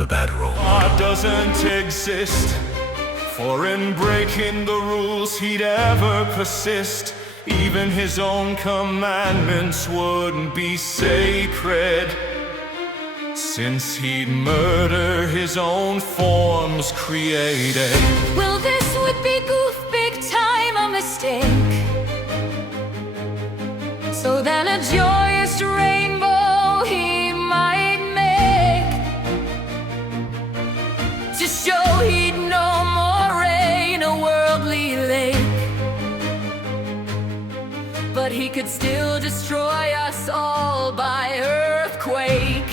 the bad role model. God doesn't exist, for in breaking the rules he'd ever persist. Even his own commandments wouldn't be sacred, since he'd murder his own forms created. Well, this would be goof, big time a mistake. So then a joyous rainbow he might make, to show he'd no more rain a worldly lake. But he could still destroy us all by earthquake.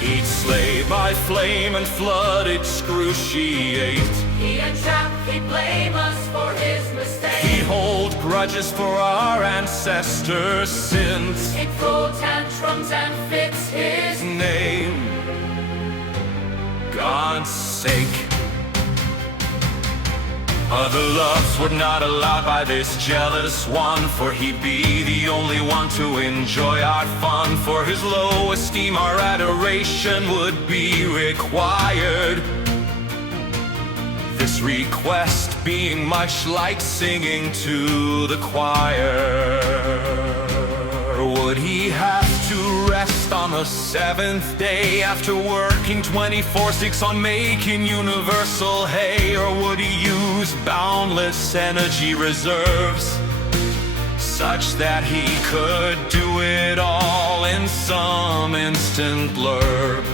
He'd slay by flame and flood excruciate. He'd entrap, he'd blame us for his mistakes. He'd hold grudges for our ancestors' sins. He'd throw tantrums and fix his Name, God's sake. Other loves were not allowed by this jealous one, for he'd be the only one to enjoy our fun. For his low esteem our adoration would be required, this request being much like singing to the choir. Would he have to rest on the seventh day after working 24/6 on making universal hay? Or would he use boundless energy reserves, such that he could do it all in some instant blurb?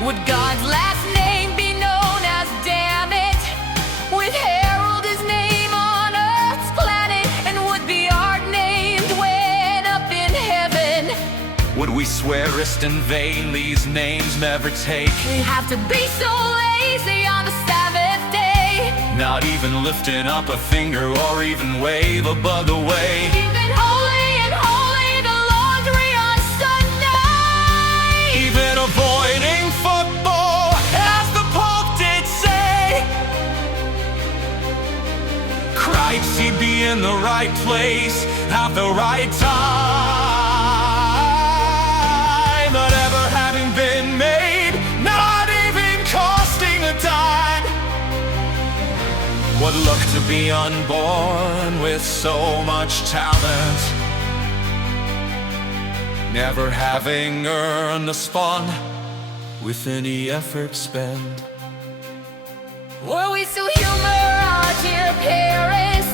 Would God's last name be known as Damn It? Would herald his name on Earth's planet? And would be our named when up in heaven? Would we swearest in vain these names never take? We have to be so lazy on the Sabbath day, Not even lifting up a finger or even wave above the way. even holy and holy the laundry on Sunday. Even avoiding football, as the Pope did say. Christ, he'd be in the right place at the right time, not ever having been made, not even costing a dime. What luck to be unborn with so much talent, never having earned the spawn with any effort spent. Were we to humor our dear parents,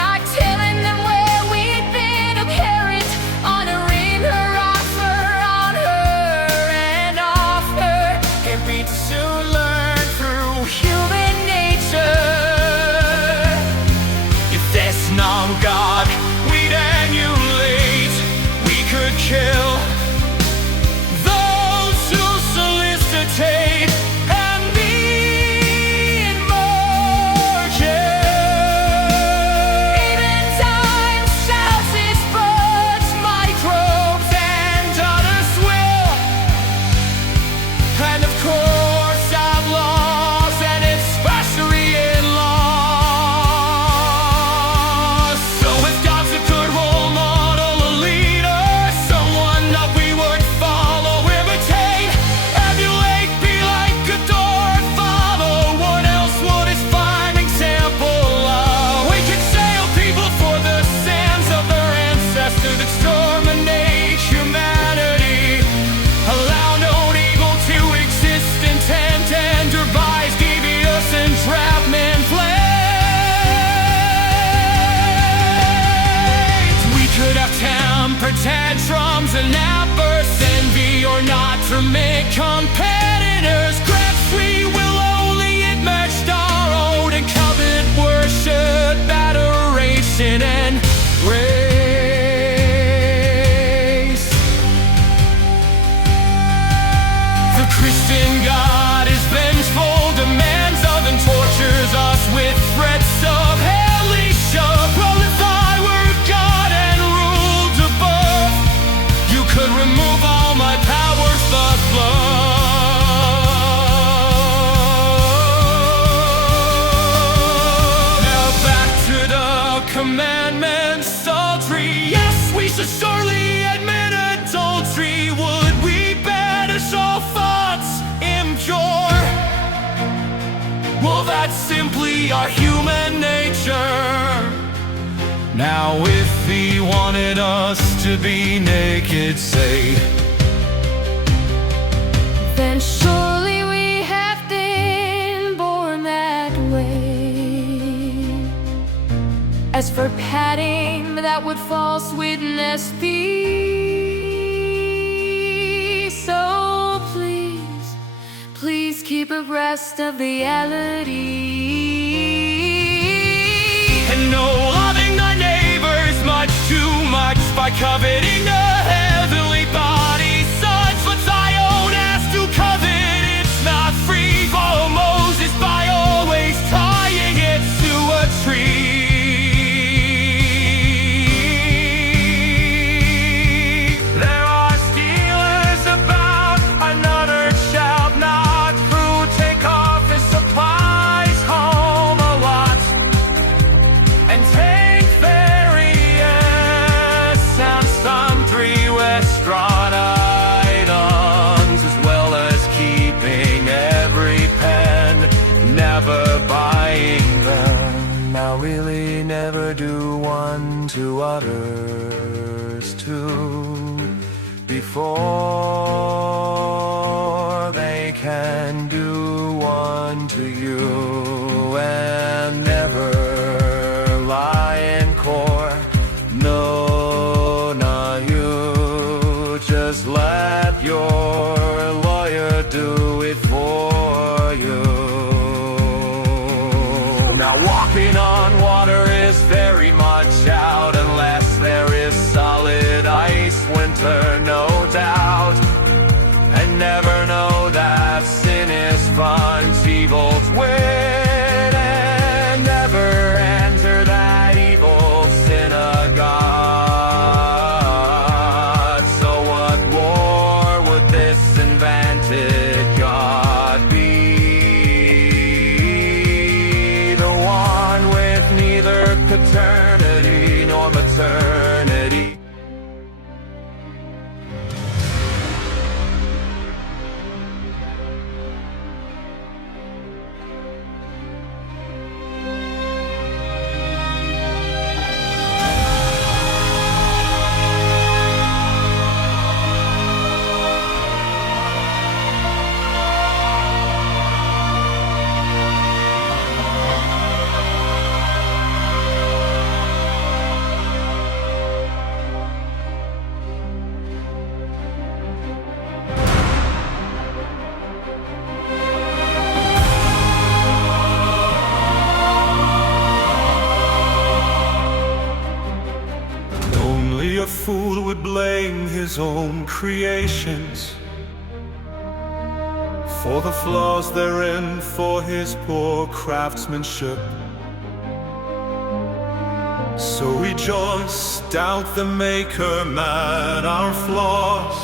not telling them where we'd been apparent, honoring her offer on her and off her, and we'd soon learn through human nature. If there's no God we'd emulate, we could kill those who solicitate and be in margin. Even time shouts its buds, microbes And others will, and of course outlaws, and especially in-laws. So if God's a good role model, a leader, someone that we would follow, imitate, emulate, be like, adore, and follow, what else would his fine example of? We could sail people for the sins of their ancestors, exterminate humanity, allow no evil to exist, intent and devise devious entrapment plays. We could have temper tantrums and outbursts, envy or not to make competitors, grant free will only enmeshed our own, and covet worship, adoration and grace. The Christian God is vengeful, demands of and tortures us with threats of hellish shove. Well, if I were God and ruled above, you could remove all my powers thus love. be our human nature. Now if he wanted us to be naked, say, then surely we have been born that way. As for patting, that would false witness be. So please keep abreast of reality. And no loving thy neighbors much too much by coveting the heavenly body. Such what thy own has to covet, it's not free. Follow Moses by always tying it to a tree. There are stealers about, another shalt not, who take off his supplies home a lot, and take various and sundry restaurant items, as well as keeping every pen, never buying them. Now really never do one to others too, before they can do one to you. And never lie in court, no, not you. Just let your lawyer do it for you. Now walking on water is very much out, unless there is solid ice, winter no doubt. And never know that sin is fun, evil's wit, and never enter that evil synagogue. So what war would this invented God be? The one with neither paternity nor maternity. Only a fool would blame his own creations for the flaws therein, for his poor craftsmanship. So rejoice, doubt the maker man our flaws,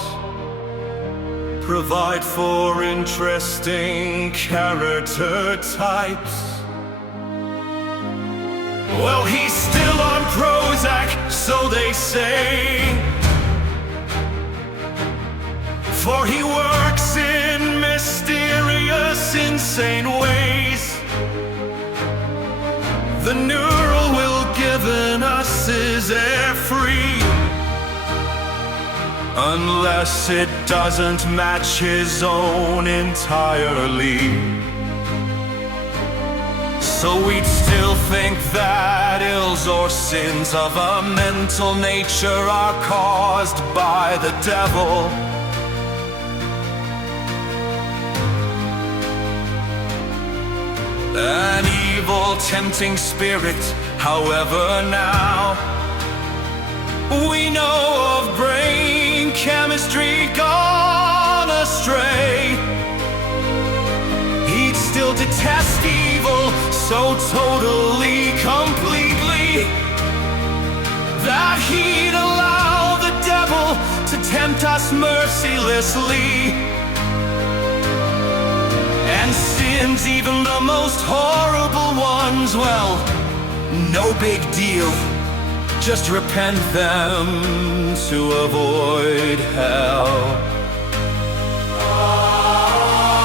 provide for interesting character types. Well, he's still on Prozac, so they say, for he works in mysterious, insane ways. The neural will given us is air free, unless it doesn't match his own entirely. So we'd still think that ills or sins of a mental nature are caused by the devil. An evil tempting spirit, however now we know of brain chemistry gone astray, he'd still detest evil so totally, completely, that he'd allow the devil to tempt us mercilessly. And sins, even the most horrible ones, well, no big deal, just repent them to avoid hell.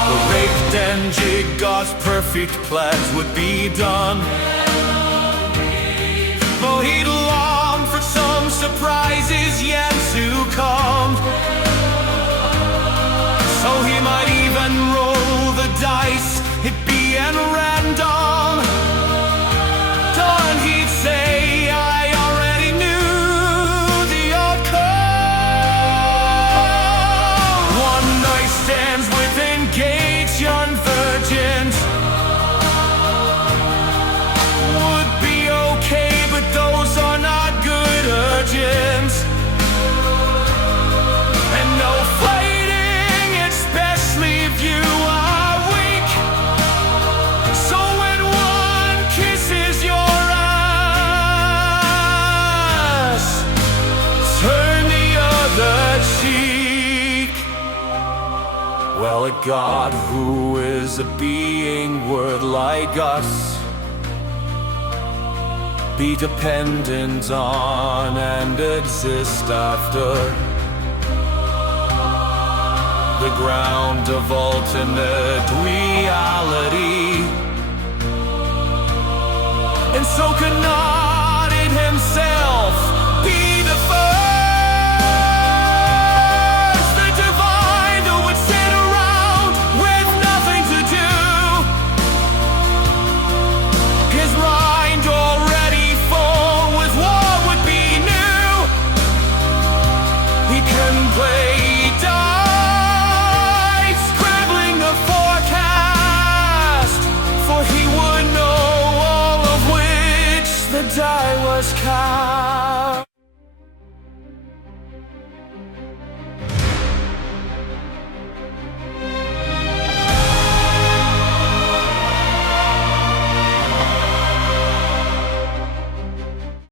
The raped and arranging God's perfect plans would be done. Though he'd long for some surprises yet to come, so he might even roll the dice, it being random. Dawn, he'd say, I already knew the outcome. One night stands with engaged young virgins would be okay, but those are not good urgings. And no fighting, especially if you are weak. So when one kisses your ass, turn the other cheek. Well, a God who is a being word like us, be dependent on and exist after the ground of alternate reality, and so could not in himself be the first, the divine that would sit around with nothing to do, his mind already full with what would be new. He can play dice, scrambling the forecast, for he would know all of which the die was cast.